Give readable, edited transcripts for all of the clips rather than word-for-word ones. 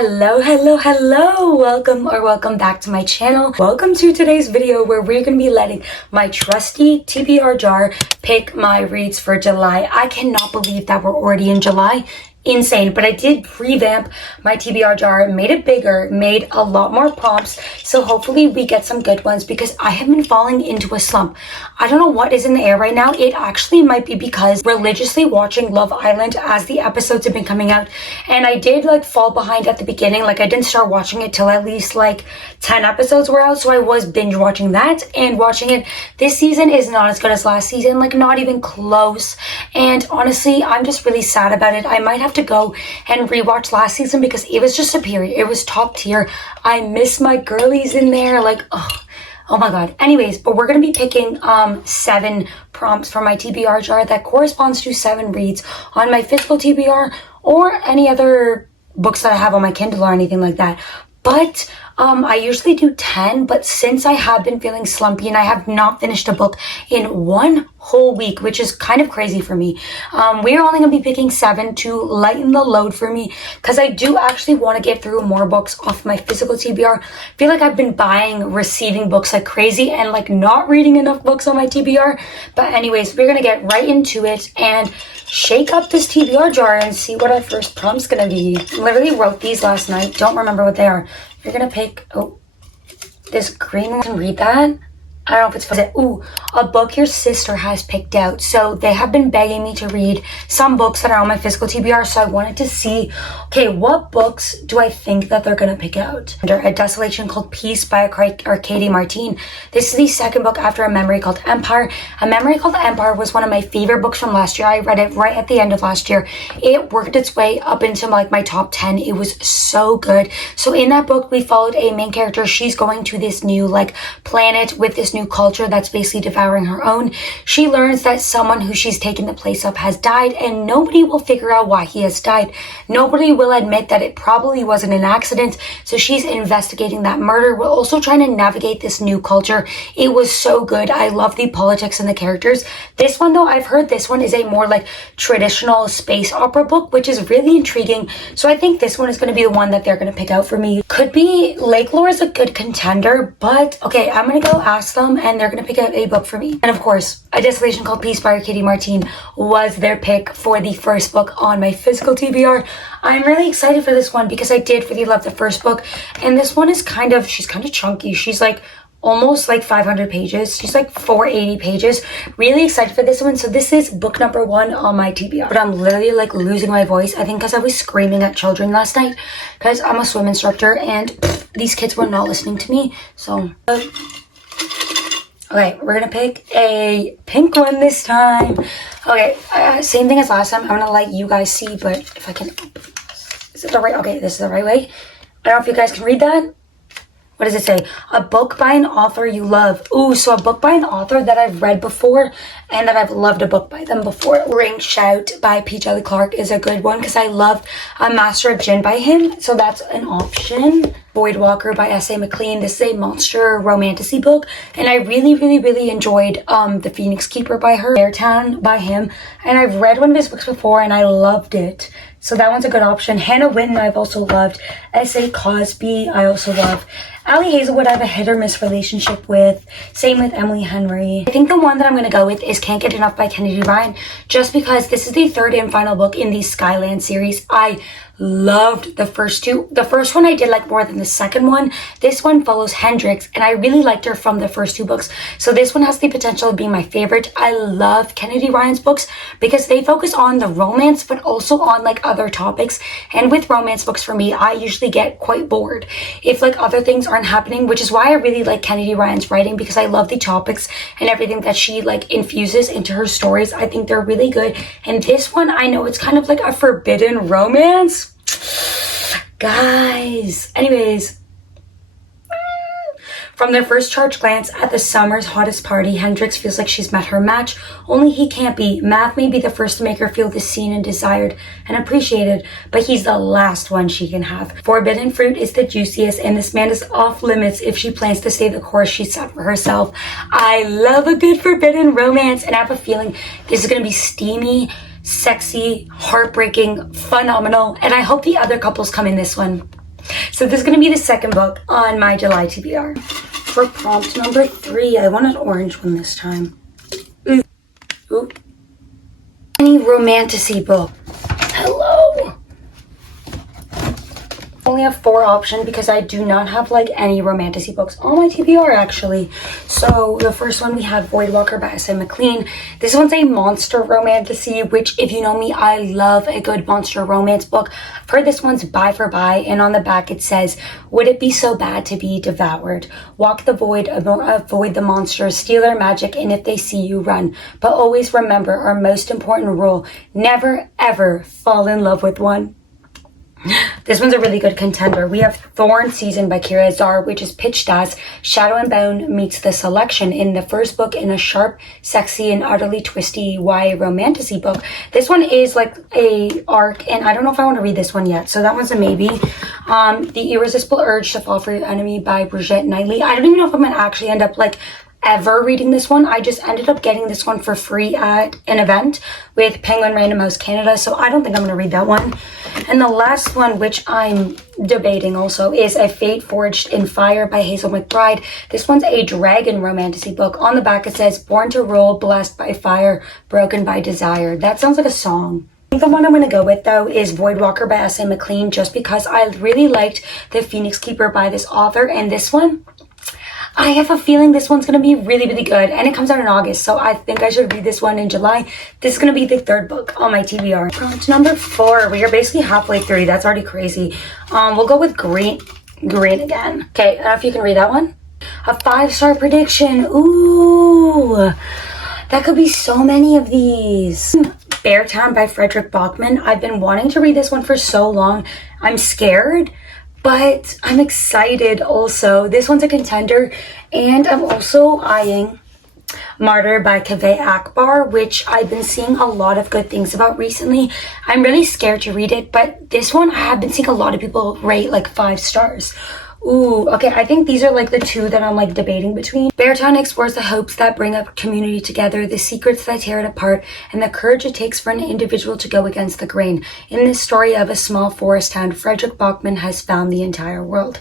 Hello, welcome back to my channel. Welcome to today's video where we're going to be letting my trusty TBR jar pick my reads for July. I cannot believe that we're already in July. Insane. But I did revamp my TBR jar, made it bigger, made a lot more prompts, so hopefully we get some good ones because I have been falling into a slump. I don't know what is in the air right now. It actually might be because religiously watching Love Island as the episodes have been coming out, and I did fall behind at the beginning. I didn't start watching it till at least 10 episodes were out, so I was binge watching that and watching it. This season is not as good as last season, not even close, and honestly I'm just really sad about it. I might have to go and rewatch last season because it was just superior. It was top tier. I miss my girlies in there. Oh my god. Anyways, but we're going to be picking 7 prompts for my TBR jar that corresponds to 7 reads on my physical TBR or any other books that I have on my Kindle or anything like that. But I usually do 10, but since I have been feeling slumpy and I have not finished a book in 1 whole week, which is kind of crazy for me, we're only going to be picking 7 to lighten the load for me because I do actually want to get through more books off my physical TBR. I feel like I've been receiving books like crazy and not reading enough books on my TBR. But anyways, we're going to get right into it and shake up this TBR jar and see what our first prompt's going to be. Literally wrote these last night. Don't remember what they are. You're gonna pick, this green one. Read that. I don't know if it's fuzzy. Ooh, a book your sister has picked out. So they have been begging me to read some books that are on my physical TBR. So I wanted to see, okay, what books do I think that they're going to pick out? Under A Desolation Called Peace by Katie Martine. This is the second book after A Memory Called Empire. A Memory Called Empire was one of my favorite books from last year. I read it right at the end of last year. It worked its way up into my top 10. It was so good. So in that book, we followed a main character. She's going to this new planet with this new culture that's basically devouring her own. She learns that someone who she's taken the place of has died, and nobody will figure out why he has died. Nobody will admit that it probably wasn't an accident, so she's investigating that murder while also trying to navigate this new culture. It was so good. I love the politics and the characters. This one though, I've heard this one is a more traditional space opera book, which is really intriguing, so I think this one is going to be the one that they're going to pick out for me. Could be Lake Lore is a good contender, but okay, I'm going to go ask them and they're going to pick out a book for me. And of course, A Desolation Called Peace by Katie Martine was their pick for the first book on my physical TBR. I'm really excited for this one because I did really love the first book, and this one is she's kind of chunky. She's almost 500 pages. She's 480 pages. Really excited for this one. So this is book number 1 on my TBR. But I'm literally losing my voice. I think because I was screaming at children last night because I'm a swim instructor and these kids were not listening to me. So okay, we're gonna pick a pink one this time. Okay, same thing as last time. I'm gonna let you guys see, but if I can, is it the right? Okay, this is the right way. I don't know if you guys can read that. What does it say? A book by an author you love. Ooh, so a book by an author that I've read before and that I've loved a book by them before. Ring Shout by P. Djeli Clark is a good one because I loved A Master of Gin by him. So that's an option. Voidwalker by S.A. McLean. This is a monster romantasy book. And I really enjoyed The Phoenix Keeper by her. Airtown by him. And I've read one of his books before and I loved it. So that one's a good option. Hannah Winton I've also loved. S.A. Cosby I also love. Allie Hazelwood I have a hit or miss relationship with. Same with Emily Henry. I think the one that I'm going to go with is Can't Get Enough by Kennedy Ryan, just because this is the third and final book in the Skyland series. I loved the first 2. The first one I did more than the second one. This one follows Hendrix and I really liked her from the first 2 books. So this one has the potential of being my favorite. I love Kennedy Ryan's books because they focus on the romance but also on other topics. And with romance books for me, I usually get quite bored if other things aren't happening, which is why I really like Kennedy Ryan's writing because I love the topics and everything that she infuses into her stories. I think they're really good. And this one, I know it's kind of a forbidden romance. Guys, anyways, from their first charged glance at the summer's hottest party, Hendrix feels like she's met her match, only he can't be. Math may be the first to make her feel this seen and desired and appreciated, but he's the last one she can have. Forbidden fruit is the juiciest, and this man is off limits if she plans to stay the course she set for herself. I love a good forbidden romance, and I have a feeling this is going to be steamy, sexy, heartbreaking, phenomenal, and I hope the other couples come in this one. So this is going to be the second book on my July TBR. For prompt number 3, I want an orange one this time. Ooh. Ooh. Any romantasy book. Hello. I only have 4 options because I do not have like any romantasy books on my TBR actually. So the first one we have Voidwalker by S.A. McLean. This one's a monster romantasy, which if you know me, I love a good monster romance book. I've heard this one's buy for buy, and on the back it says, would it be so bad to be devoured? Walk the void, avoid the monsters, steal their magic, and if they see you, run. But always remember our most important rule, never ever fall in love with one. This one's a really good contender. We have Thorn Season by Kira Azar, which is pitched as Shadow and Bone meets The Selection in the first book in a sharp, sexy, and utterly twisty YA romantasy book. This one is like a arc, and I don't know if I want to read this one yet, so that one's a maybe. The Irresistible Urge to Fall for Your Enemy by Brigitte Knightley. I don't even know if I'm going to actually end up like ever reading this one. I just ended up getting this one for free at an event with Penguin Random House Canada, so I don't think I'm going to read that one. And the last one, which I'm debating also, is A Fate Forged in Fire by Hazel McBride. This one's a dragon romantasy book. On the back it says, born to rule, blessed by fire, broken by desire. That sounds like a song. I think the one I'm going to go with, though, is Voidwalker by S.A. McLean, just because I really liked The Phoenix Keeper by this author, and this one, I have a feeling this one's going to be really, really good, and it comes out in August, so I think I should read this one in July. This is going to be the 3rd book on my TBR. Prompt number 4. We are basically halfway through. That's already crazy. We'll go with green again. Okay, I don't know if you can read that one. A 5-star prediction. Ooh, that could be so many of these. Beartown by Frederick Bachman. I've been wanting to read this one for so long. I'm scared, but I'm excited also. This one's a contender, and I'm also eyeing Martyr by Kaveh Akbar, which I've been seeing a lot of good things about recently. I'm really scared to read it, but this one I have been seeing a lot of people rate like 5 stars. Ooh, okay, I think these are like the 2 that I'm like debating between. Beartown explores the hopes that bring a community together, the secrets that tear it apart, and the courage it takes for an individual to go against the grain. In this story of a small forest town, Frederick Bachman has found the entire world.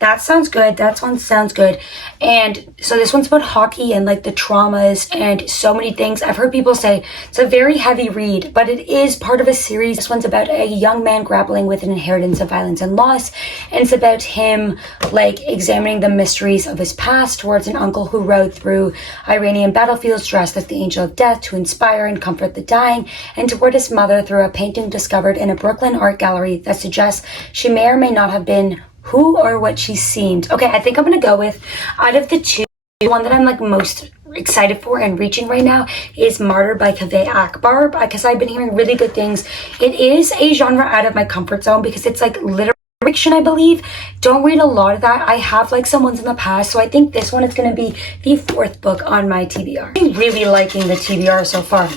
That sounds good. That one sounds good. And so this one's about hockey and like the traumas and so many things. I've heard people say it's a very heavy read, but it is part of a series. This one's about a young man grappling with an inheritance of violence and loss, and it's about him like examining the mysteries of his past towards an uncle who rode through Iranian battlefields dressed as the angel of death to inspire and comfort the dying, and toward his mother through a painting discovered in a Brooklyn art gallery that suggests she may or may not have been who or what she seemed. Okay, I think I'm gonna go with, out of the 2, the one that I'm like most excited for and reaching right now is Martyr by Kaveh Akbar, because I've been hearing really good things. It is a genre out of my comfort zone because it's like literary fiction, I believe. Don't read a lot of that. I have like some ones in the past, so I think this one is gonna be the 4th book on my TBR. I'm really liking the TBR so far.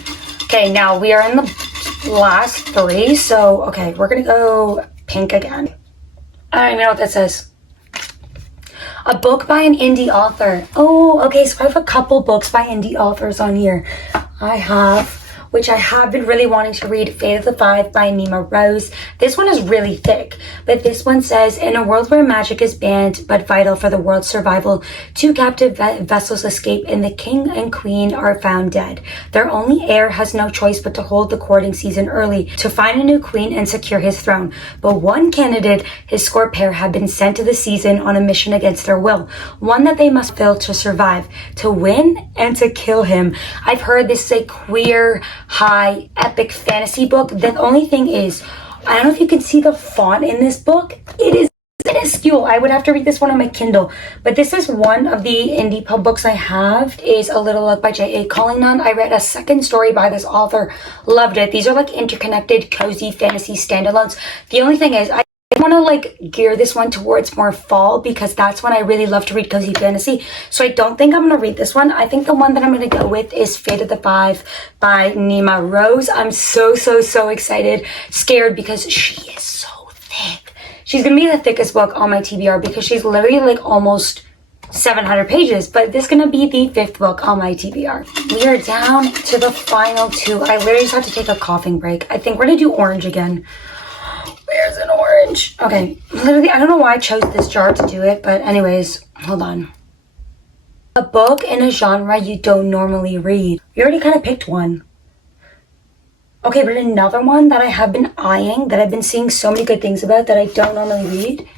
Okay, now we are in the last 3, so okay, we're gonna go pink again. I don't even know what that says. A book by an indie author. Oh, okay, so I have a couple books by indie authors on here. I have, which I have been really wanting to read, Fate of the Five by Nima Rose. This one is really thick, but this one says, in a world where magic is banned but vital for the world's survival, 2 captive vessels escape and the king and queen are found dead. Their only heir has no choice but to hold the courting season early to find a new queen and secure his throne. But one candidate, his score pair, have been sent to the season on a mission against their will, one that they must fulfill to survive, to win and to kill him. I've heard this is a queer, high, epic fantasy book. The only thing is, I don't know if you can see the font in this book. It is minuscule. I would have to read this one on my Kindle, but this is one of the indie pub books I have. Is A Little Luck by J.A. Collingman. I read a second story by this author, loved it. These are like interconnected, cozy fantasy standalones. The only thing is, I want to like gear this one towards more fall because that's when I really love to read cozy fantasy. So I don't think I'm going to read this one. I think the one that I'm going to go with is Fate of the Five by Nima Rose. I'm so excited, scared because she is so thick. She's going to be the thickest book on my TBR because she's literally like almost 700 pages, but this is going to be the 5th book on my TBR. We are down to the final 2. I literally just had to take a coughing break. I think we're going to do orange again. Where's an orange? strange. Okay, literally, I don't know why I chose this jar to do it, but anyways, hold on. A book in a genre you don't normally read. We already kind of picked one. Okay, but another one that I have been eyeing, that I've been seeing so many good things about that I don't normally read.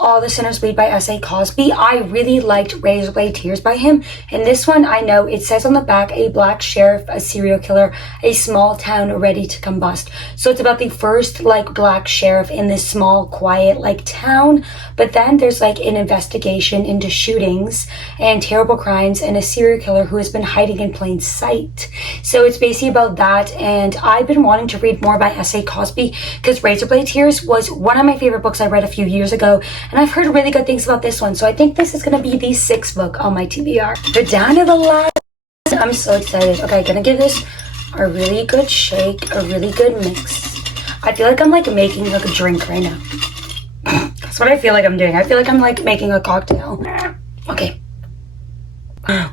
All the Sinners Bleed by S.A. Cosby. I really liked Razorblade Tears by him. And this one, I know, it says on the back, a black sheriff, a serial killer, a small town ready to combust. So it's about the first, like, black sheriff in this small, quiet, like, town. But then there's, like, an investigation into shootings and terrible crimes and a serial killer who has been hiding in plain sight. So it's basically about that. And I've been wanting to read more by S.A. Cosby because Razorblade Tears was one of my favorite books I read a few years ago. And I've heard really good things about this one. So I think this is going to be the 6th book on my TBR. We're down to the last. I'm so excited. Okay, gonna give this a really good shake, a really good mix. I feel like I'm like making like a drink right now. That's what I feel like I'm doing. I feel like I'm like making a cocktail. Okay.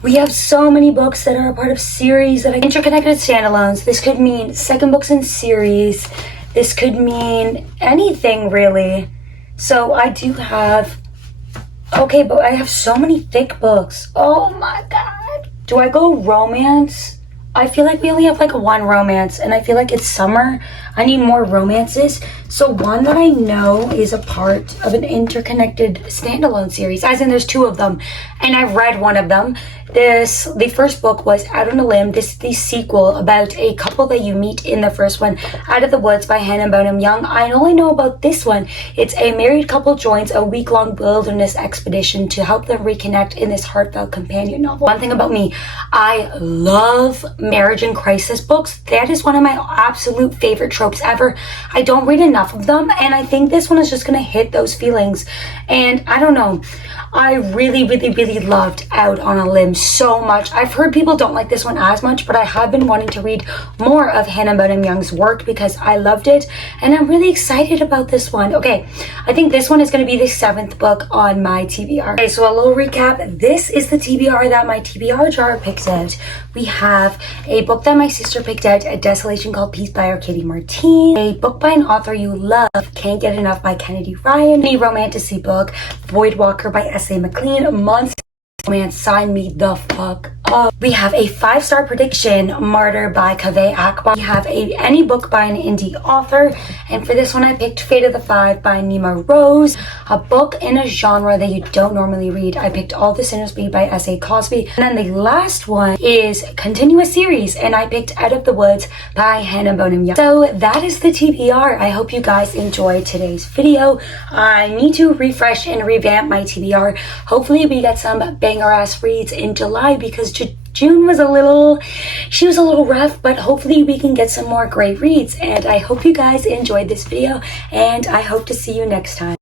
We have so many books that are a part of series that are interconnected standalones. This could mean second books in series. This could mean anything really. So I do have, okay, but I have so many thick books. Oh my God. Do I go romance? I feel like we only have like one romance and I feel like it's summer. I need more romances. So one that I know is a part of an interconnected standalone series, as in there's 2 of them, and I've read one of them. The first book was Out on a Limb. This is the sequel about a couple that you meet in the first one, Out of the Woods by Hannah Bonham Young. I only know about this one. It's a married couple joins a week-long wilderness expedition to help them reconnect in this heartfelt companion novel. One thing about me, I love marriage and crisis books. That is one of my absolute favorite tropes ever. I don't read enough of them, and I think this one is just gonna hit those feelings. And I don't know, I really loved Out on a Limb so much. I've heard people don't like this one as much, but I have been wanting to read more of Hannah Bonham Young's work because I loved it, and I'm really excited about this one. Okay, I think this one is going to be the 7th book on my TBR. Okay, so a little recap. This is the TBR that my TBR jar picked out. We have a book that my sister picked out, A Desolation Called Peace by Arcady Martin, a book by an author you love, Can't Get Enough by Kennedy Ryan, a romantasy book, Voidwalker by S.A. McLean, Monster Romance, sign me the fuck up. We have a 5-star prediction, Martyr by Kaveh Akbar. We have any book by an indie author, and for this one I picked Fate of the Five by Nima Rose, a book in a genre that you don't normally read. I picked All the Sinners Bleed by S.A. Cosby, and then the last one is continuous series, and I picked Out of the Woods by Hannah Bonham Young. So that is the TBR. I hope you guys enjoyed today's video. I need to refresh and revamp my TBR. Hopefully we get some banger ass reads in July because June was a little rough, but hopefully we can get some more great reads. And I hope you guys enjoyed this video, and I hope to see you next time.